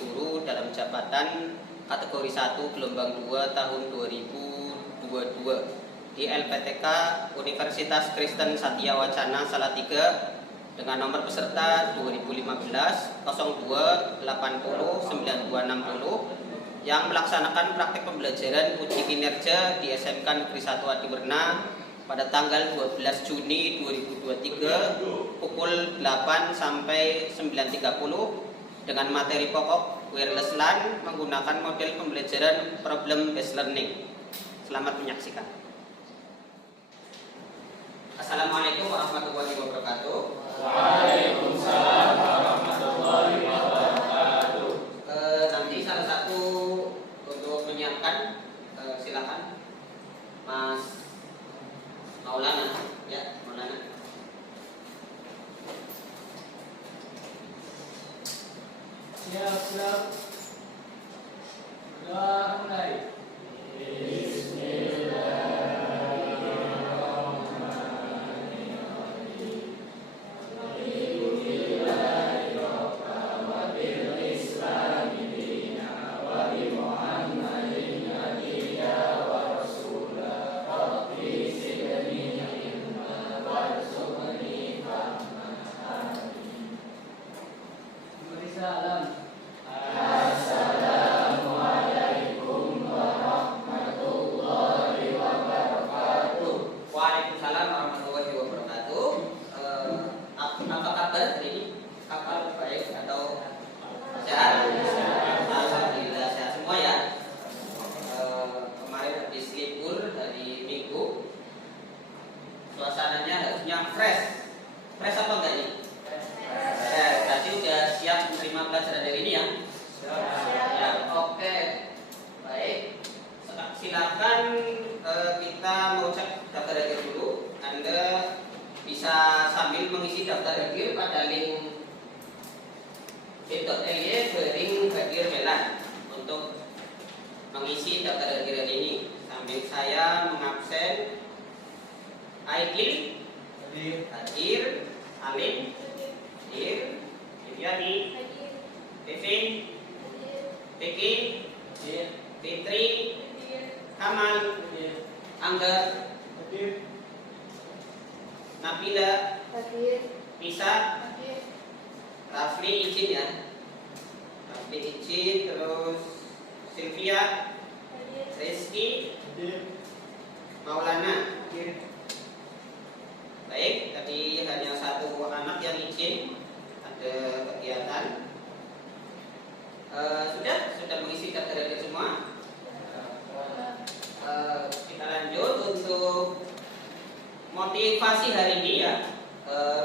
guru dalam jabatan kategori 1 gelombang 2 tahun 2022 di LPTK Universitas Kristen Satya Wacana Salatiga dengan nomor peserta 2015 02 80 9260 yang melaksanakan praktek pembelajaran uji kinerja di SMK Negeri 1 Adiwerna pada tanggal 12 Juni 2023 pukul 8 sampai 9.30 dengan materi pokok wireless LAN menggunakan model pembelajaran problem based learning. Selamat menyaksikan. Assalamualaikum warahmatullahi wabarakatuh. Waalaikumsalam warahmatullahi wabarakatuh. Nanti salah satu untuk menyiapkan silakan Mas Maulana, ya Maulana. Siap. Sudah mulai. Assalamualaikum warahmatullahi wabarakatuh. Waalaikumsalam warahmatullahi wabarakatuh. Apa kabar hari ini? Kabar baik atau sehat? Alhamdulillah sehat semua ya. Kemarin habis libur hari Minggu, suasananya harusnya fresh apa enggak nih? Berarti udah siap menerima pelajaran dari ini ya? Ya, oke. Baik. Silakan kita mau cek daftar hadir dulu. Anda bisa sambil mengisi daftar hadir pada link bit.ly/hadir melan untuk mengisi daftar hadir hari ini. Sambil saya mengabsen Aidil, hadir, Alim, hadir, Viviani, Devin, Vicky, Fitri, Kamal, Angga, Nabila, Nisa, Rafli izin ya. Rafli izin, terus Sylvia, Rizky, Maulana. Baik, tadi hanya satu anak yang izin ada kegiatan. Sudah mengisi daftar hadir semua. Kita lanjut untuk motivasi hari ini ya.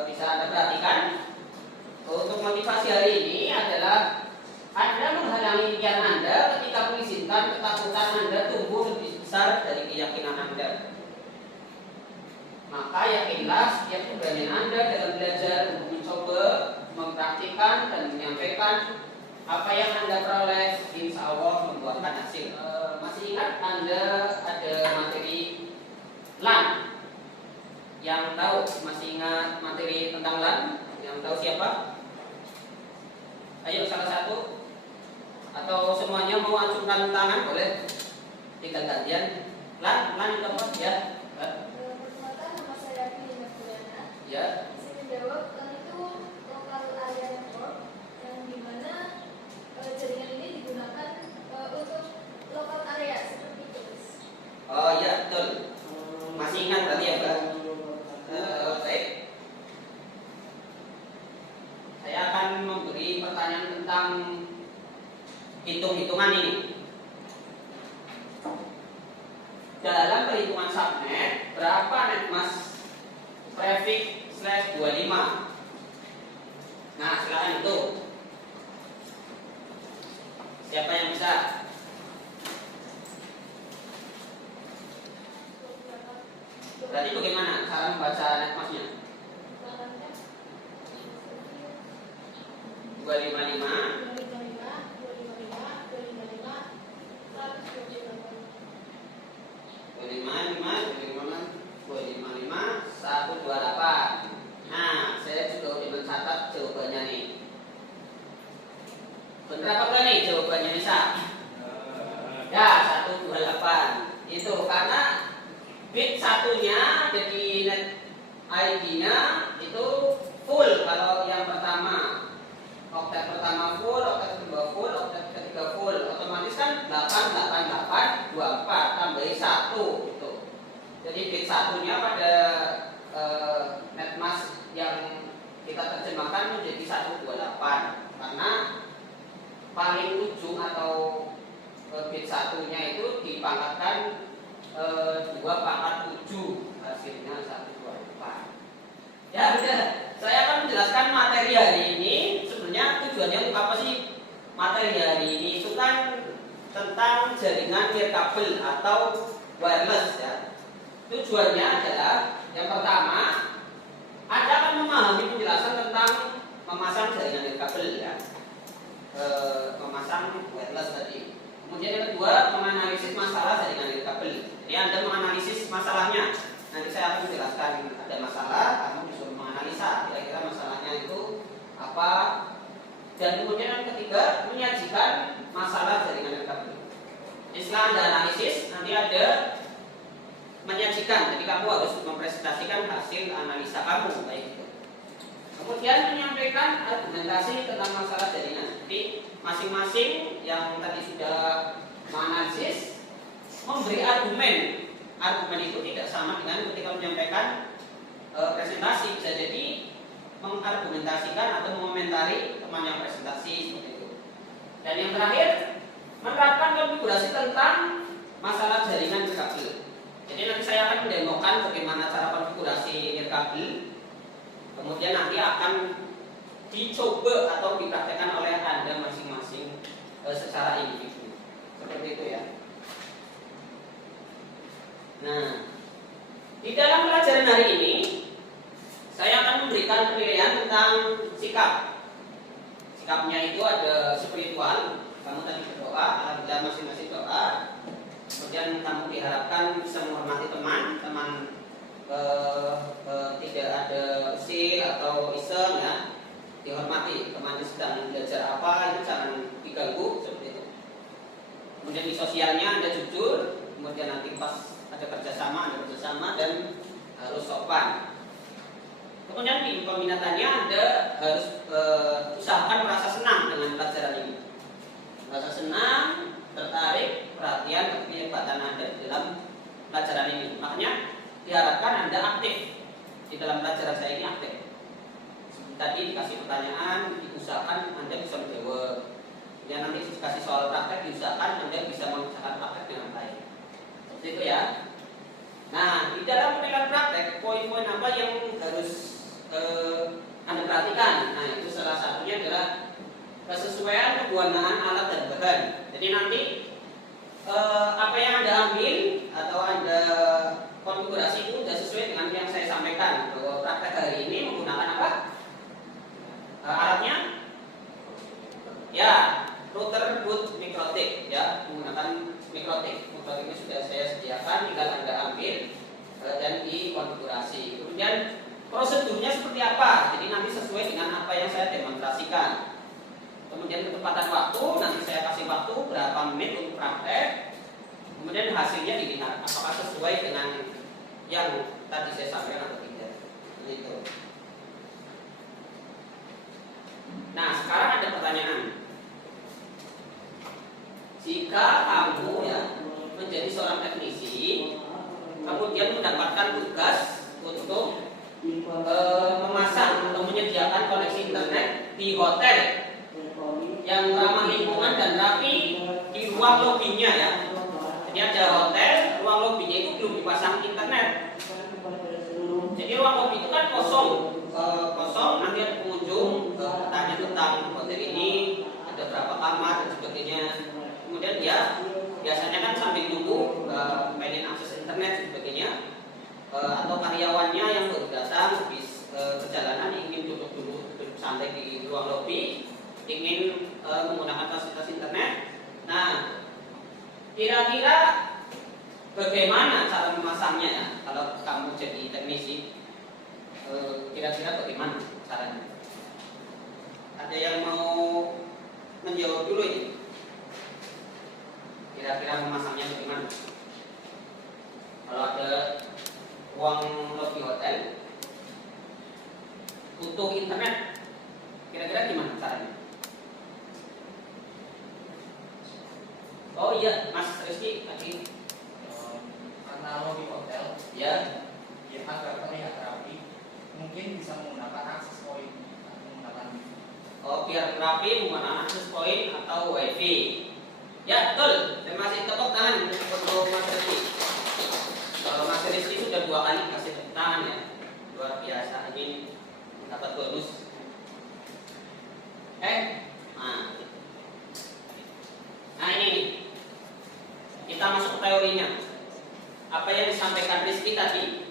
Bisa Anda perhatikan. Untuk motivasi hari ini adalah Anda menghalangi pikiran Anda ketika mengizinkan ketakutan Anda tumbuh lebih besar dari keyakinan Anda. Maka yakinlah setiap keberanian Anda dalam belajar untuk mencoba, mempraktikkan dan menyampaikan apa yang Anda peroleh, insya Allah membuahkan hasil. Masih ingat Anda ada materi LAN? Yang tahu masih ingat materi tentang LAN? Yang tahu siapa? Ayo salah satu. Atau semuanya mau acungkan tangan boleh? Tiga gantian. LAN itu apa? Ya. Ya. Bisa menjawab itu lokal area network yang dimana jaringan ini digunakan untuk lokal area seperti itu. Oh ya betul. Masih ingat berarti ya Mbak? Baik. Saya akan memberi pertanyaan tentang hitung-hitungan ini. Dalam perhitungan subnet berapa netmas prefix /25? Nah, silakan itu. Siapa yang bisa? Berarti bagaimana cara membaca netmasnya? 255 128. Nah, saya juga udah mencatat jawabannya nih. Benar apa enggak nih jawabannya Nisa? Ya, 128. Itu karena bit satunya jadi net ID-nya itu full kalau yang pertama. Oktet pertama full, oktet kedua full, oktet ketiga full. Otomatis kan 88824 tambahin 1 gitu. Jadi bit satunya pada netmask yang kita terjemahkan menjadi 128 karena paling ujung atau bit satunya itu dipangkatkan 2 pangkat 7, hasilnya 124. Ya udah, saya akan menjelaskan materi hari ini. Sebenarnya tujuannya untuk apa sih? Materi hari ini itu kan tentang jaringan nirkabel atau wireless ya. Tujuannya adalah yang pertama, Anda akan memahami penjelasan tentang memasang jaringan nirkabel ya, memasang wireless tadi. Kemudian yang kedua, menganalisis masalah jaringan nirkabel. Jadi Anda menganalisis masalahnya. Nanti saya akan menjelaskan ada masalah, kamu disuruh menganalisa kira-kira masalahnya itu apa. Dan kemudian yang ketiga, menyajikan masalah jaringan nirkabel. Jadi setelah Anda analisis, nanti ada menyajikan, jadi kamu harus mempresentasikan hasil analisa kamu baik itu. Kemudian menyampaikan argumentasi tentang masalah jaringan. Jadi masing-masing yang tadi sudah menganalisis memberi argumen. Argumen itu tidak sama dengan ketika menyampaikan presentasi. Bisa jadi mengargumentasikan atau mengomentari teman yang presentasi seperti itu. Dan yang terakhir, menerapkan konfigurasi tentang masalah jaringan nirkabel. Jadi nanti saya akan mendemokan bagaimana cara konfigurasi nirkabel. Kemudian nanti akan dicoba atau dipraktekkan oleh Anda masing-masing secara individu. Seperti itu ya. Nah, di dalam pelajaran hari ini saya akan memberikan penilaian tentang sikap. Sikapnya itu ada spiritual. Kamu tadi berdoa, alhamdulillah masing-masing doa. Kemudian kamu diharapkan bisa menghormati teman tidak ada usil atau iseng ya, dihormati. Temannya sedang belajar apa itu jangan diganggu seperti itu. Kemudian di sosialnya Anda jujur. Kemudian nanti pas ada kerjasama dan harus sopan. Kemudian di peminatannya Anda harus usahakan merasa senang dengan pelajaran ini. Merasa senang, tertarik, perhatian, keterlibatan Anda di dalam pelajaran ini. Makanya diharapkan Anda aktif di dalam pelajaran saya ini aktif. Tadi dikasih pertanyaan, diusahakan Anda bisa menjawab. Ya nanti dikasih soal praktek, diusahakan Anda bisa mengerjakan praktek dengan baik. Seperti itu ya. Nah, di dalam penilaian praktek, poin-poin apa yang harus Anda perhatikan? Nah, itu salah satunya adalah kesesuaian kegunaan alat dan bahan. Jadi nanti apa yang Anda ambil atau Anda konfigurasi itu sudah sesuai dengan yang saya sampaikan. Bahwa praktek hari ini menggunakan apa? Alatnya? Ya, router boot mikrotik ya, menggunakan mikrotik. Mikrotiknya sudah saya sediakan, tinggal Anda ambil dan dikonfigurasi. Kemudian prosedurnya seperti apa? Jadi nanti sesuai dengan apa yang saya demonstrasikan. Kemudian ketepatan waktu, nanti saya kasih waktu berapa menit untuk praktek. Kemudian hasilnya dilihat apakah sesuai dengan yang tadi saya sampaikan atau tidak. Gitu. Nah, sekarang ada pertanyaan. Jika kamu ya menjadi seorang teknisi, kemudian mendapatkan tugas untuk memasang atau menyediakan koneksi internet di hotel yang ramah lingkungan dan rapi di ruang lobinya ya. Jadi ada hotel, ruang lobinya itu belum dipasang internet. Jadi ruang lobi itu kan kosong, nanti ada pengunjung bertanya tentang hotel ini, ada berapa kamar dan sebagainya. Kemudian dia biasanya kan sambil nunggu mainin akses internet dan sebagainya, atau karyawannya yang baru datang habis perjalanan ingin duduk santai di ruang lobi, ingin menggunakan fasilitas internet. Nah, kira-kira bagaimana cara memasangnya ya? Kalau kamu jadi teknisi, kira-kira bagaimana caranya? Ada yang mau menjawab dulu ini. Kira-kira memasangnya bagaimana? Kalau ada ruang lobby hotel butuh internet, kira-kira gimana caranya? Oh iya, Mas Rizky tadi. Karena lobby hotel Ya, agar terlihat rapi, mungkin bisa menggunakan akses point atau menggunakan wifi. oh biar rapi menggunakan akses point atau wifi. Ya betul. Terima kasih, tepuk tangan untuk Mas Rizky. Kalau Mas Rizky sudah 2 kali kasih tepuk tangan ya, luar biasa. Ini dapat bonus. Nah ini nih. Kita masuk ke teorinya. Apa yang disampaikan Rizky tadi,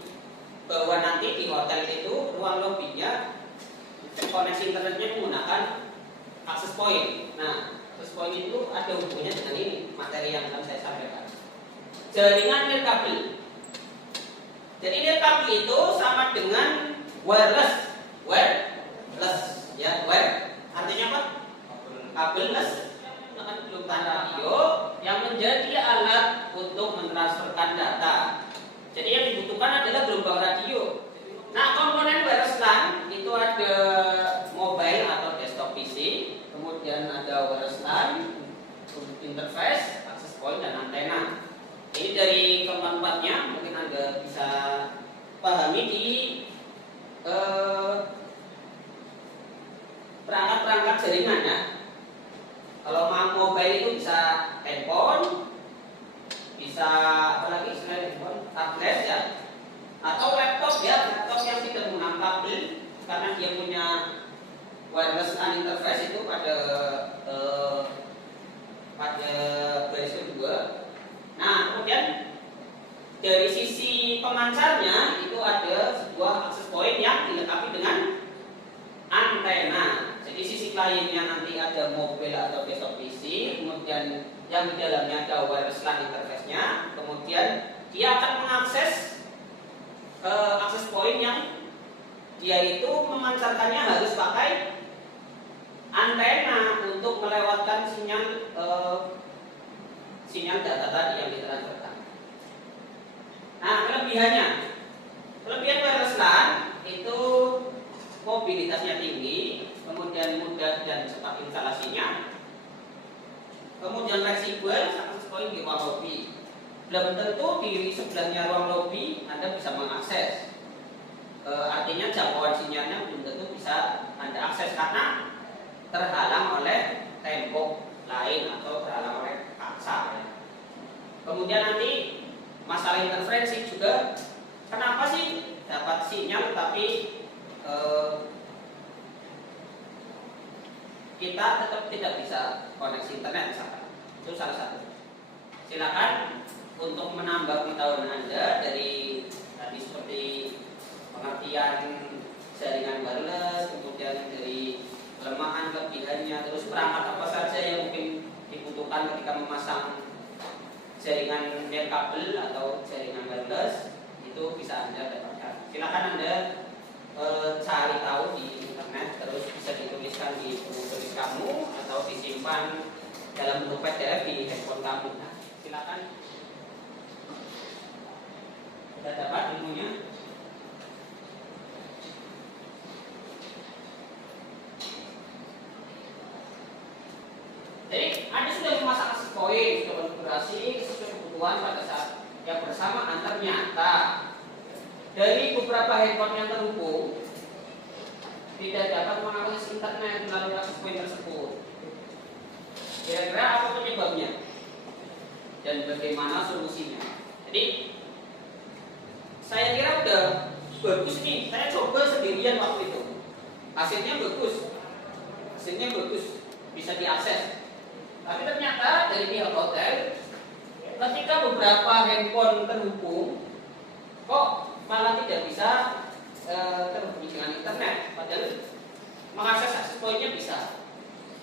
bahwa nanti di hotel itu ruang lobbynya koneksi internetnya menggunakan akses point. Nah, akses point itu ada hubungannya dengan ini, materi yang akan saya sampaikan. Jaringan nirkabel. Jadi nirkabel itu sama dengan wireless. Wireless, ya, wire. Artinya apa? Kabelless. Menggunakan gelombang radio yang menjadi alat untuk mentransferkan data. Jadi yang dibutuhkan adalah gelombang radio. Nah, komponen wireless LAN itu ada mobile atau desktop PC, kemudian ada wireless LAN, interface, access point, dan antena. Ini dari keempat-empatnya mungkin Anda bisa pahami di perangkat-perangkat jaringan ya. Kalau mobile itu bisa handphone, bisa apa lagi selain handphone, tablet ya, atau laptop ya, laptop yang tidak menggunakan kabel karena dia punya wireless LAN interface itu pada baris kedua. Nah, kemudian dari sisi pemancarnya itu ada sebuah akses point yang dilengkapi dengan antena. Jadi sisi kliennya nanti ada mobile atau desktop PC, kemudian yang di dalamnya ada wireless LAN interface-nya, kemudian dia akan mengakses akses point yang dia itu memancarkannya harus pakai antena untuk melewatkan sinyal data tadi yang ditransferkan. Nah, kelebihan wireless LAN itu mobilitasnya tinggi, kemudian mudah dan cepat instalasinya, kemudian fleksibel, akses point di ruang lobby. Belum tentu di sebelahnya ruang lobby Anda bisa mengakses. Artinya jangkauan sinyalnya belum tentu bisa Anda akses karena terhalang oleh tembok lain atau terhalang oleh kaca. Kemudian nanti masalah interferensi juga. Kenapa sih dapat sinyal tapi kita tetap tidak bisa koneksi internet misalkan? Itu salah satu. Silakan untuk menambah pengetahuan Anda dari tadi seperti pengertian jaringan wireless, kemudian dari kelemahan, kelebihannya, terus perangkat apa saja yang mungkin dibutuhkan ketika memasang jaringan nirkabel atau jaringan wireless, itu bisa Anda dapatkan. Silakan Anda cari tahu di internet, terus bisa dituliskan di buku tulis kamu atau disimpan dalam bentuk PDF di handphone kamu. Nah, silakan. Sudah dapat ilmunya? Jadi Anda sudah memasang akses point, sudah konfigurasi sesuai kebutuhan pada saat yang bersamaan. Ternyata dari beberapa handphone yang terhubung tidak dapat mengakses internet melalui akses point tersebut. Kira-kira apa penyebabnya dan bagaimana solusinya? Jadi saya kira udah bagus nih. Saya coba sendirian waktu itu. Hasilnya bagus, bisa diakses. Tapi ternyata dari pihak hotel, ketika beberapa handphone terhubung, kok malah tidak bisa terhubung dengan internet, padahal mengakses akses poinnya bisa.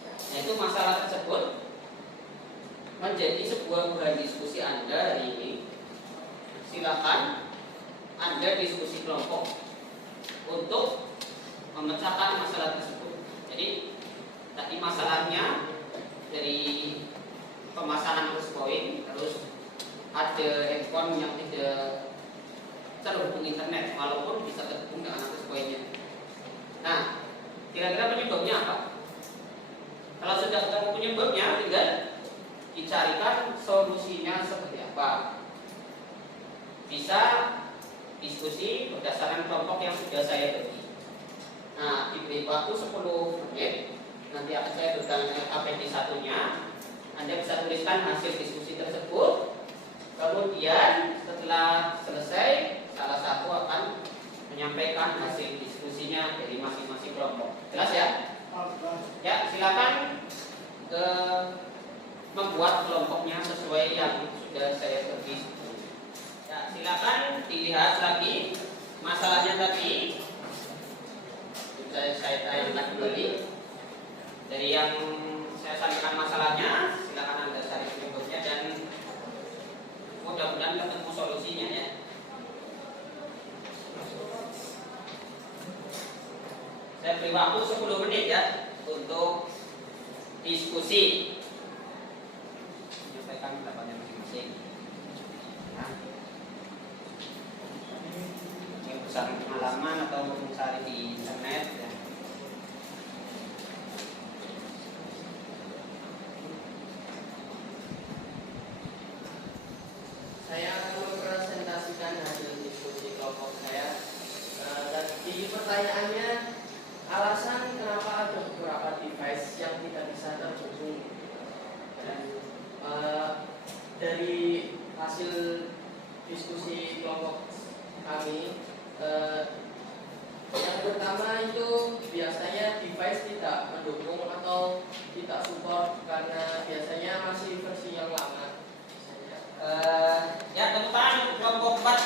Nah, itu masalah tersebut menjadi sebuah bahan diskusi Anda hari ini. Silakan Anda diskusi kelompok untuk memecahkan masalah tersebut. Jadi tadi masalahnya dari pemasangan akses point, terus ada handphone yang tidak terhubung internet walaupun bisa terhubung dengan akses pointnya. Nah, kira-kira penyebabnya apa? Kalau sudah ketemu penyebabnya, tinggal dicarikan solusinya seperti apa. Bisa diskusi berdasarkan kelompok yang sudah saya bagi. Nah, diberi waktu 10 menit. Nanti akan saya berikan APD satunya. Anda bisa tuliskan hasil diskusi tersebut. Kemudian setelah selesai, salah satu akan menyampaikan hasil diskusinya dari masing-masing kelompok. Jelas ya? Ya, silakan membuat kelompoknya sesuai yang sudah saya bagi. Ya, silakan dilihat lagi masalahnya tadi. Saya tayangkan kembali dari yang saya sampaikan masalahnya. Silakan Anda cari penyebabnya dan mudah-mudahan ketemu solusinya ya. Saya beri waktu 10 menit ya untuk diskusi. Menyampaikan pendapatnya masing-masing. Nah, ini pesan pengalaman atau mencari di internet ya. Saya akan mempresentasikan hasil diskusi kelompok saya. Di pertanyaannya, alasan kenapa ada beberapa device yang tidak bisa terhubung. Dan dari hasil diskusi kelompok kami, yang pertama itu biasanya device tidak mendukung atau tidak support karena biasanya masih versi yang lama. Ya, tepuk tangan untuk kelompok 4.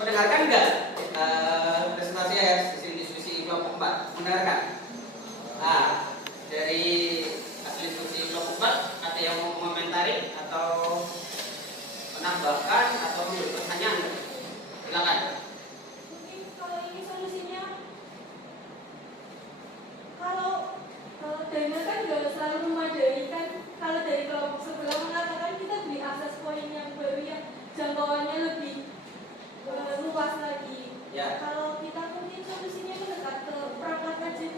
Mendengarkan enggak presentasi hasil diskusi kelompok 4? Mendengarkan? Nah, dari hasil diskusi kelompok 4 ada yang mau mengomentari atau menambahkan atau memberi pertanyaan? Silakan. Mungkin kalau ini solusinya, kalau dana kan nggak selalu memadai kan. Kalau dari kelompok sebelah mengatakan kita beli akses poin yang baru yang jangkauannya lebih luas lagi. Ya. Kalau kita mungkin solusinya mendekat ke perangkat aja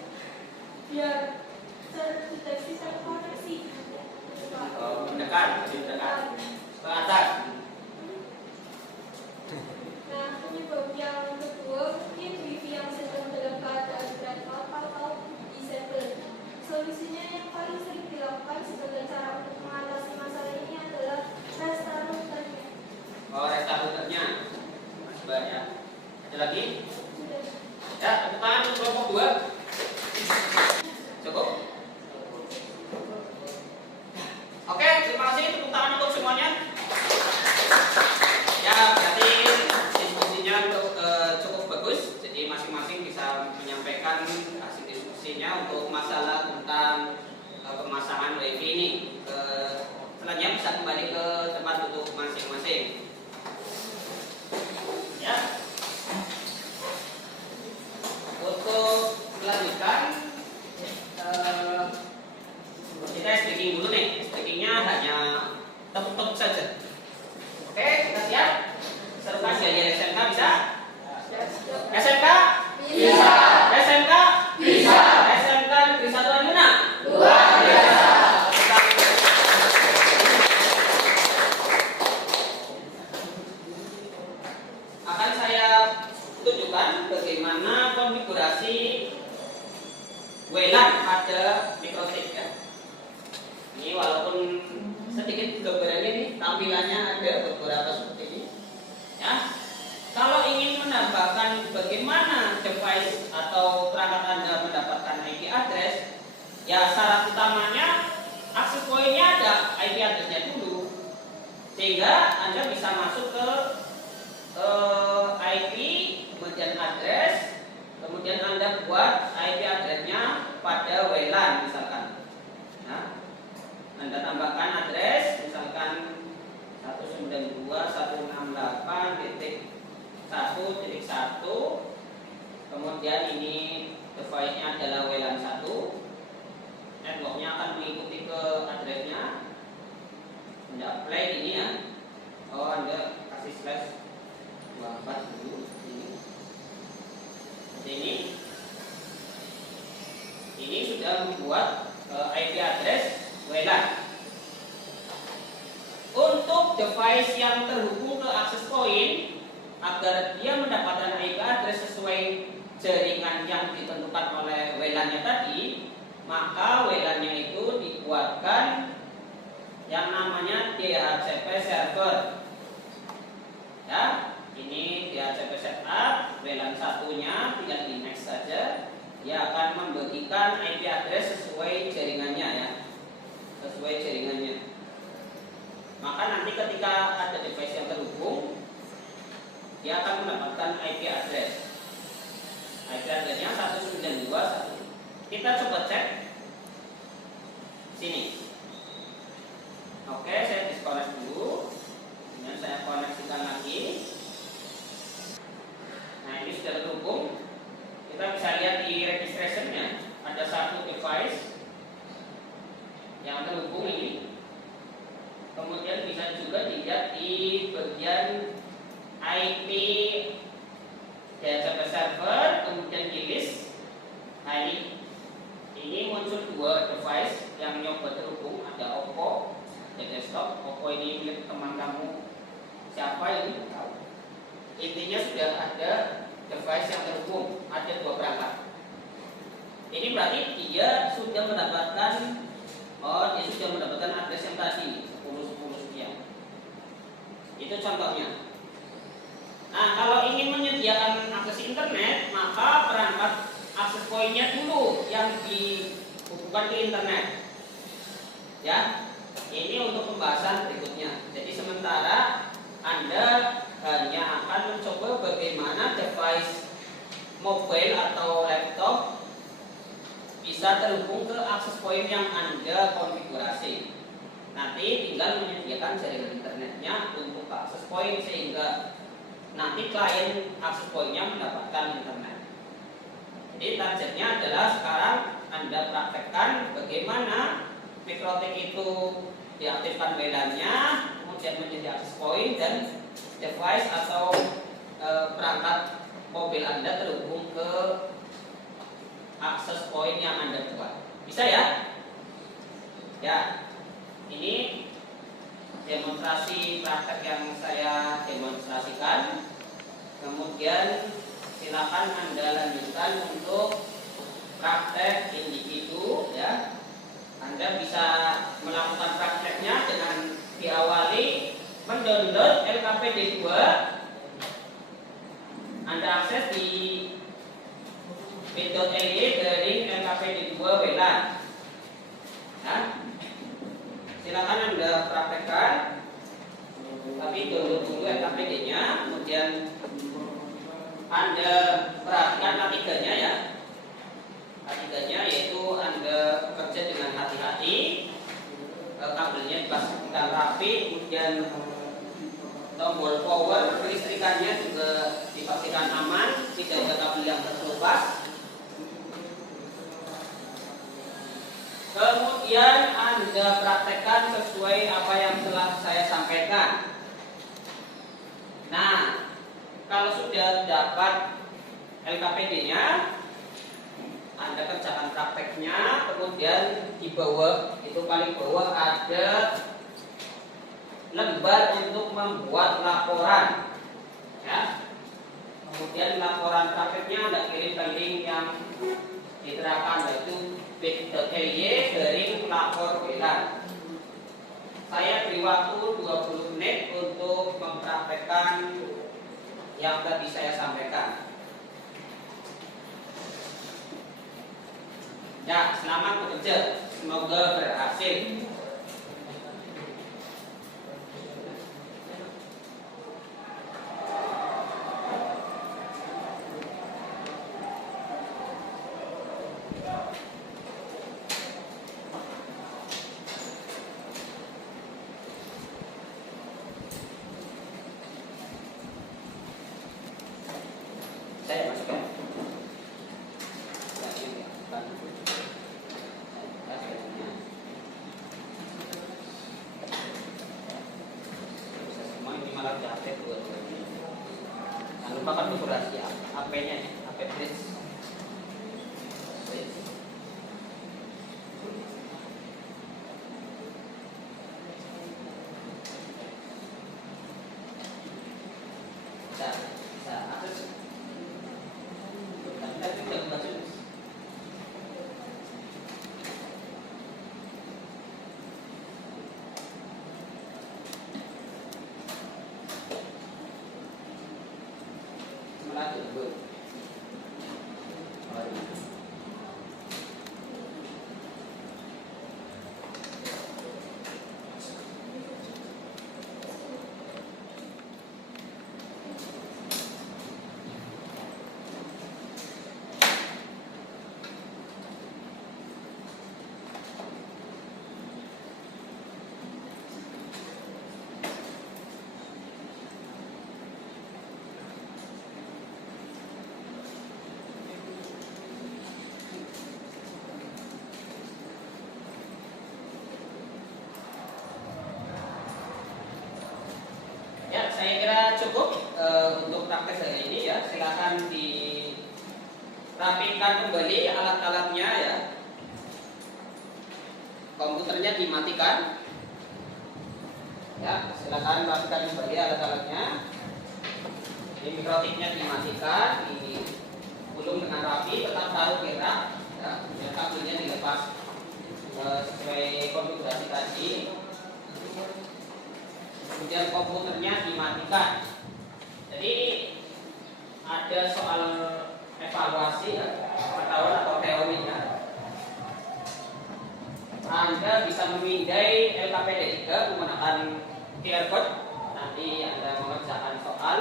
biar terdeteksi terkoneksi. Mendekat, lebih mendekat ke atas. Nah, penyebab yang kedua mungkin wifi yang sedang dalam keadaan blackout atau disable. Solusinya yang paling sering dilakukan sebagai cara untuk mengatasi masalah ini adalah restart routernya. Oh, restart routernya. Mas ya. Ada lagi? Sudah. Ya, tepuk tangan untuk kelompok 2. Cukup? Oke, terima kasih. Tepuk tangan untuk semuanya. Ya, berarti diskusinya cukup bagus. Jadi masing-masing bisa menyampaikan hasil diskusinya untuk masalah tentang pemasangan WiFi ini. Selanjutnya bisa kembali ke tempat duduk masing-masing. Ya. Untuk melanjutkan, kita speaking dulu nih. Speakingnya hanya tepuk-tepuk saja. Oke, kita siap? Serukan dari SMK bisa? SMK? Bisa. SMK? Bisa. SMK Negeri 1 Anuna? Luar biasa. Akan saya tunjukkan bagaimana konfigurasi WLAN pada microchip ya. Ini walaupun sedikit gambarannya nih, tampilannya ada beberapa seperti ini. Ya. Kalau ingin menambahkan bagaimana device atau perangkat Anda mendapatkan IP address, ya syarat utamanya akses poinnya ada IP addressnya dulu, sehingga Anda bisa masuk ke IP, kemudian address, kemudian Anda buat IP addressnya pada WLAN misalkan. Nah, Anda tambahkan address misalkan 192.168.1.1, kemudian ini device-nya adalah WLAN 1. membuat IP address WLAN. Untuk device yang terhubung ke access point, agar dia mendapatkan IP address sesuai jaringan yang ditentukan oleh WLAN-nya tadi, maka WLAN-nya itu dibuatkan yang namanya DHCP server. Ya, ini DHCP setup, WLAN satunya tinggal di next saja. Dia akan membagikan IP address sesuai jaringannya ya, sesuai jaringannya. Maka nanti ketika ada device yang terhubung, dia akan mendapatkan IP address. IP addressnya 192.1. Kita coba cek sini. Oke, saya disconnect dulu. Kemudian saya koneksikan lagi. Nah, ini sudah terhubung. Kita bisa lihat di registrationnya ada satu device yang terhubung ini. Kemudian bisa juga dilihat di bagian IP DHCP server, kemudian di list. Nah, ini muncul dua device yang nyoba terhubung, ada Oppo dan desktop. Oppo ini milik teman kamu, siapa ini? Tahu. Intinya sudah ada device yang terhubung, ada dua perangkat. Ini berarti dia sudah mendapatkan address yang tadi 10 sekian. Itu contohnya. Nah, kalau ingin menyediakan akses internet, maka perangkat akses point-nya dulu yang dihubungkan ke internet. Ya, ini untuk pembahasan berikutnya. Jadi sementara Anda hanya akan mencoba bagaimana device mobile atau laptop bisa terhubung ke akses point yang Anda konfigurasi. Nanti tinggal menyediakan jaringan internetnya untuk akses point sehingga nanti klien akses point-nya mendapatkan internet. Jadi targetnya adalah sekarang Anda praktekkan bagaimana mikrotik itu diaktifkan WLAN-nya, kemudian menjadi akses point dan device atau perangkat mobil Anda terhubung ke akses point yang Anda buat. Bisa ya? Ya. Ini demonstrasi praktek yang saya demonstrasikan. Kemudian silakan Anda lanjutkan untuk praktek individu ya. Anda bisa melakukan prakteknya dengan diawali mendownload LKPD2. Anda akses di bit.ly dari LKPD2 WLAN. Ya. Silakan Anda praktekkan. Tapi download dulu LKPD-nya, kemudian Anda perhatikan K3-nya ya. K3-nya yaitu Anda bekerja dengan hati-hati, kabelnya dipasangkan rapi, kemudian tombol power kelistrikannya juga dipastikan aman, tidak ada kabel yang terkelupas. Kemudian Anda praktekkan sesuai apa yang telah saya sampaikan. Nah, kalau sudah dapat LKPD-nya, Anda kerjakan prakteknya, kemudian di bawah, itu paling bawah ada lembar untuk membuat laporan. Ya. Kemudian laporan prakteknya Anda kirim ke link yang diterapkan, yaitu bit.ly dari lapor WLAN. Saya beri waktu 20 menit untuk mempraktekkan yang tadi saya sampaikan. Ya, selamat bekerja. Semoga berhasil. Saya masukkan. cukup untuk praktek hari ini ya. Silakan dirapikan kembali alat-alatnya ya. Komputernya dimatikan. Ya, silakan rapikan kembali alat-alatnya. Ini mikrotipnya dimatikan, ini gulung dengan rapi, tetap taruh gerak, ya, dan kabelnya dilepas sesuai konfigurasi tadi. Kemudian komputernya dimatikan. Jadi ada soal evaluasi ya, pengetahuan atau teorinya. Anda bisa memindai LKPD 3 menggunakan QR code. Nanti Anda mengerjakan soal.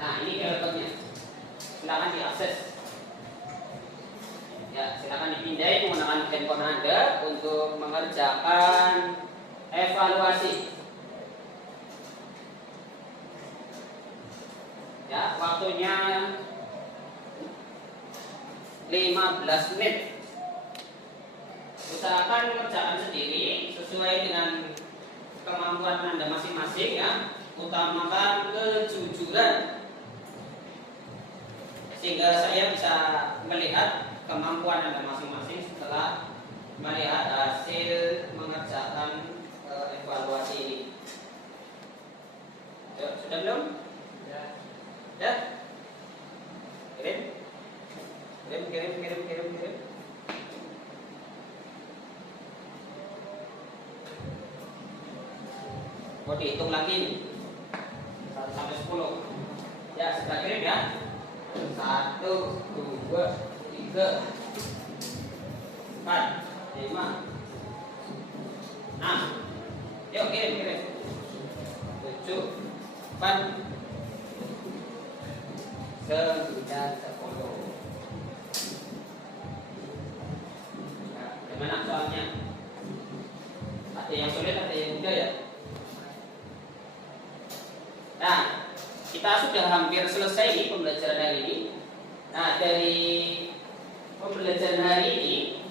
Nah, ini QR code-nya. Silakan diakses. Ya, silakan dipindai menggunakan handphone Anda untuk mengerjakan evaluasi. Ya, waktunya 15 menit. Usahakan mengerjakan sendiri sesuai dengan kemampuan Anda masing-masing ya. Utamakan kejujuran sehingga saya bisa melihat kemampuan Anda masing-masing setelah melihat hasil mengerjakan evaluasi ini. Sudah belum? Ya. Kirim. Mau dihitung lagi nih 1 sampai 10. Ya, sebelah kirim ya. 1, 2, 3, 4, 5, 6. Yuk kirim. 7, 8, 9, 10. Nah, gimana soalnya? Ada yang sulit, ada yang mudah ya. Nah, kita sudah hampir selesai nih pembelajaran hari ini. Nah, dari pembelajaran hari ini,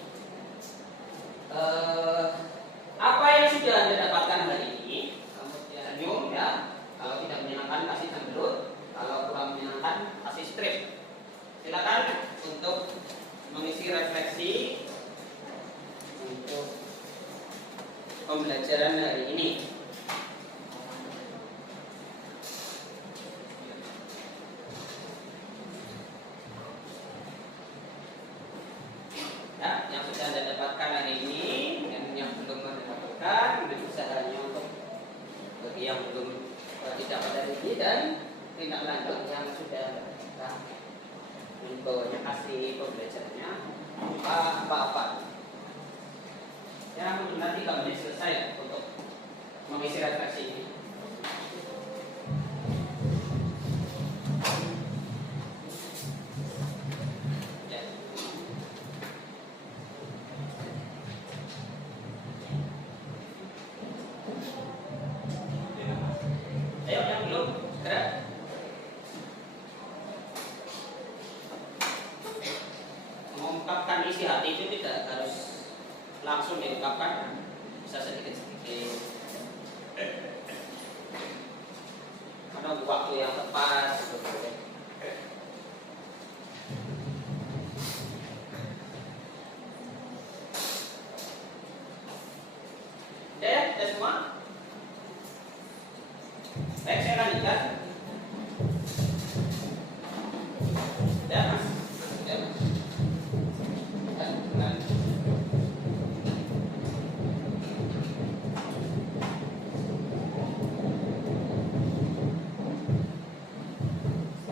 apa yang sudah Anda dapatkan hari ini? Kamu senyum ya. Kalau tidak menyenangkan kasih cemberut. Kalau kurang menyenangkan kasih strip. Silakan untuk mengisi refleksi untuk pembelajaran hari ini. Ya, yang sudah Anda dapatkan hari ini dan yang belum Anda dapatkan, usahanya untuk bagi yang belum didapat hari ini dan tindak lanjut yang sudah kita membawanya kasih pembelajarannya apa-apa. Ya, nanti 3 menit selesai untuk mengisi refleksi ini. Ayo yang belum, segera. Mengungkapkan isi hati itu tidak harus langsung diungkapkan, bisa sedikit-sedikit. Karena waktu yang tepat. Ya, semua. Baik, saya lanjutkan. Ya, Mas. Ya, Mas.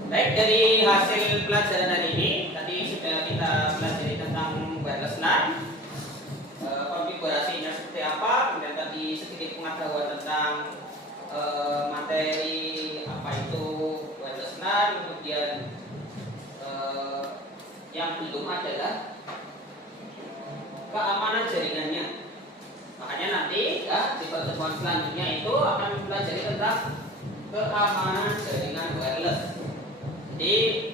Baik, dari hasil pelajaran hari ini, tadi sudah kita pelajari tentang wireless LAN, konfigurasinya seperti apa, kemudian tadi sedikit pengetahuan tentang materi apa itu wireless LAN, kemudian yang belum adalah keamanan jaringannya. Makanya nanti ya di pertemuan selanjutnya itu akan mempelajari tentang keamanan jaringan wireless. Jadi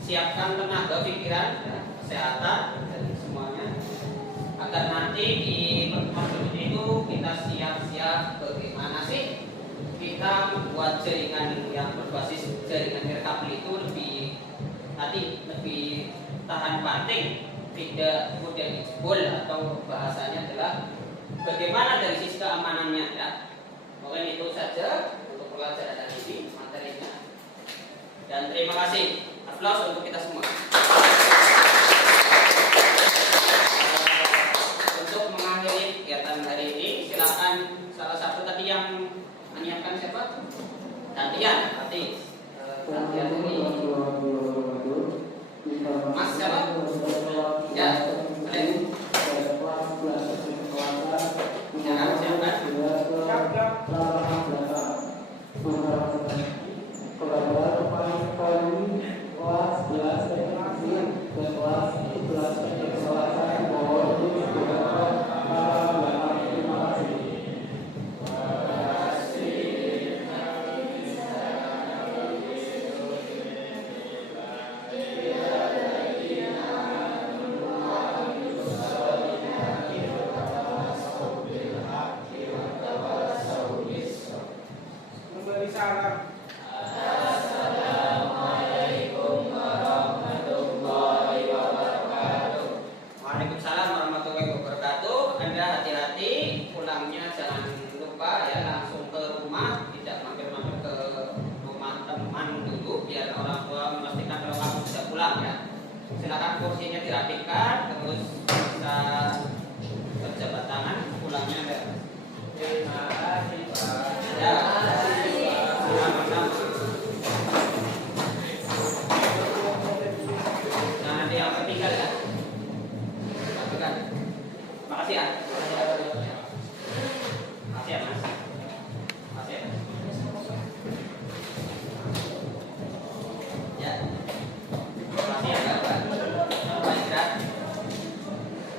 siapkan tenaga pikiran, ya, kesehatan dan semuanya agar nanti di pertemuan berikutnya itu kita siap-siap bagaimana sih kita membuat jaringan yang berbasis jaringan nirkabel itu lebih tahan banting, tidak mudah dijebol, atau bahasanya adalah bagaimana dari sisi keamanannya ya. Mungkin itu saja untuk pelajaran hari ini materinya. Dan terima kasih. Aplaus untuk kita semua. Untuk mengakhiri kegiatan hari ini, silakan salah satu tadi yang menyiapkan siapa? Gantian, nanti gantian ini. Mas siapa? Ya, boleh. Ya, silakan. Memberi salam. Waalaikumsalam warahmatullahi wabarakatuh. Anda hati-hati pulangnya, jangan lupa ya langsung ke rumah, tidak mampir-mampir ke rumah teman dulu biar orang tua memastikan kalau kamu sudah pulang ya. Silakan kursinya dirapikan, terus bisa berjabat tangan pulangnya. Terima kasih Pak. Ya.